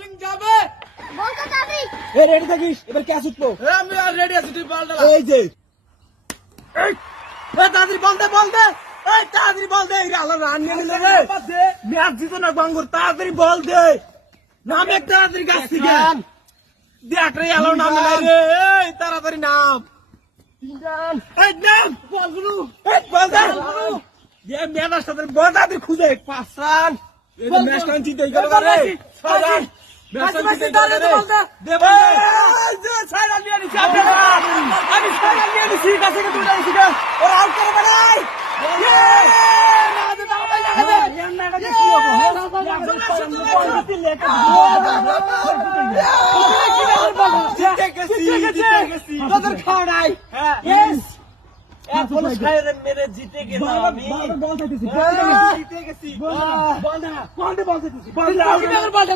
Bowling যাবে। বলতে যাবি এ রেডি থাকিস, এবার ক্যাচ উঠবো। আমি আর রেডি আছি, তুই বল ডালা। এই যে তাড়াতাড়ি বল দে, বল দে, এই তাড়াতাড়ি বল দে। এই আল্লাহ রান নিয়ে নিল রে, ম্যাচ জিতো না গঙ্গর। তাড়াতাড়ি বল দে, নামে তাড়াতাড়ি গাছ থেকে দেখ রে, আলো নাম নাই রে। এই তাড়াতাড়ি নাম, এই নাম বলগুলো, এই বল দে। যে ম্যাচ সাথে বল তাড়াতাড়ি খুঁজে 5 রান। এই যে ম্যাচটা জিতে গেল রে, 6 রান। ম্যাচটা জিতে গেল রে, দে বল দে। এই যে 6 রান নিয়ে নিছি আমি, 6 রান নিয়ে নিছি। কাছে থেকে 2 রান নিছি, ওর আউট করে বাড়াই। তোদের খাওয়া নাই। এখন সাইরেন মেরে জিতে গেলাম আমি। জিতে গেছি। বল না, বল না, বল না, বল না।